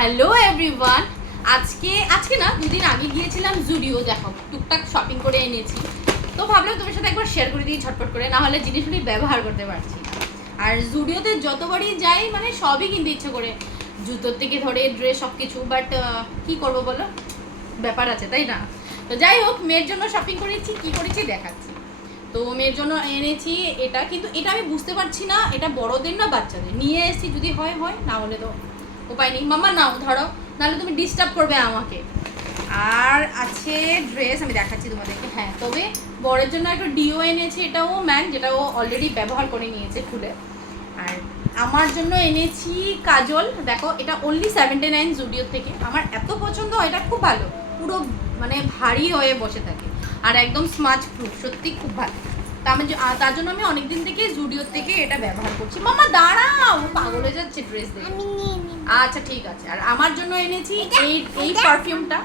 Hello everyone. আজকে আজকে না দুদিন আগে গিয়েছিলাম জুডিও, দেখো টুকটাক শপিং করে এনেছি, তো ভাবলাম তোমার সাথে একবার শেয়ার করে দিই ঝটপট করে, না হলে জিনিসগুলি ব্যবহার করতে পারছি না। আর জুডিওতে যতবারই যাই মানে সবই কিনতে ইচ্ছে করে, জুতোর থেকে ধরে ড্রেস সব কিছু, বাট কী করবো বলো, ব্যাপার আছে তাই না। তো যাই হোক, মেয়ের জন্য শপিং করেছি, কি করেছি দেখাচ্ছি। তো মেয়ের জন্য এনেছি এটা, কিন্তু এটা আমি বুঝতে পারছি না এটা বড়দের না বাচ্চাদের। নিয়ে এসেছি, যদি হয় হয়, না হলে তো উপায় নেই। মামা নাও ধরো, নাহলে তুমি ডিস্টার্ব করবে আমাকে। আর আছে ড্রেস, আমি দেখাচ্ছি তোমাদেরকে। হ্যাঁ, তবে বরের জন্য একটা ডিও এনেছি, এটাও ম্যান, যেটা ও অলরেডি ব্যবহার করে নিয়েছে খুলে। আর আমার জন্য এনেছি কাজল, দেখো এটা অনলি 79 জুডিও থেকে। আমার এত পছন্দ, এটা খুব ভালো, পুরো মানে ভারী হয়ে বসে থাকে আর একদম স্মাচ প্রুফ, সত্যি খুব ভালো। তার জন্য আমি অনেকদিন থেকে জুডিও থেকে এটা ব্যবহার করছি। মামা দাঁড়াও, পাগল হয়ে যাচ্ছে ড্রেস দেখে। আচ্ছা ঠিক আছে। আর আমার জন্য এনেছি এই পারফিউমটা,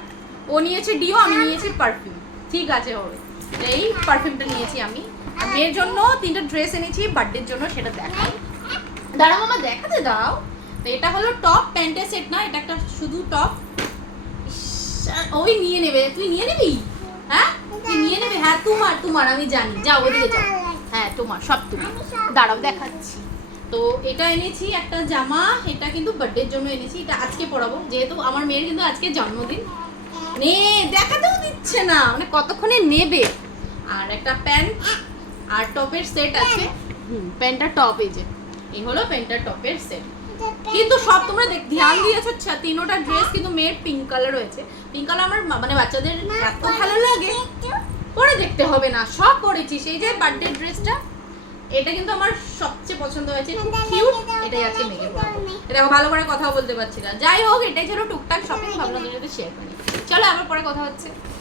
ও নিয়েছে ডিও, আমি নিয়েছি পারফিউম। ঠিক আছে হবে, এই পারফিউমটা নিয়েছি আমি। আর মেয়ের জন্য 3টা ড্রেস এনেছি বার্থডের জন্য, সেটা দেখাই। দাঁড়াও মামা, দেখাতে দাও। তো এটা হলো টপ, প্যান্টের সেট না, এটা একটা শুধু টপ। ওই নিয়ে নেবে, তুই নিয়ে নিবি? হ্যাঁ তুই নিয়ে নেবে, হ্যাঁ তোমার আমি জানি, যাও ওদিকে যাও। হ্যাঁ তোমার, সব তুমি। দাঁড়াও দেখাচ্ছি। তো এটা এনেছি একটা জামা, এটা কিন্তু বার্থডের জন্য এনেছি, এটা আজকে পরাবো, যেহেতু আমার মেয়ের কিন্তু আজকে জন্মদিন। নে, দেখাতেও দিচ্ছে না, মানে কতক্ষণে নেবে। আর একটা প্যান্ট আর টপের সেট আছে। প্যান্টটা টপ, এই হলো প্যান্টটা টপের সেট। কিন্তু সব তোমরা ধ্যান দিয়েছো, 3টা ড্রেস কিন্তু মেয়ের পিঙ্ক কালার রয়েছে। পিঙ্ক কালার আমার মানে বাচ্চাদের এত ভালো লাগে, পরে দেখতে হবে না, সব পরেছি। সেই যে বার্থডে ড্রেসটা, এটা কিন্তু আমার সবচেয়ে পছন্দ হয়েছে, খুব কিউট। এটাই আজকে মেয়েকে পরাবো। এটা ভালো করে কথাও বলতে পারছি না। যাই হোক, এটাই ছিল টুকটাক শপিং, ভাবলাম তোমাদের সাথে শেয়ার করি। চলো আবার পরে কথা হচ্ছে।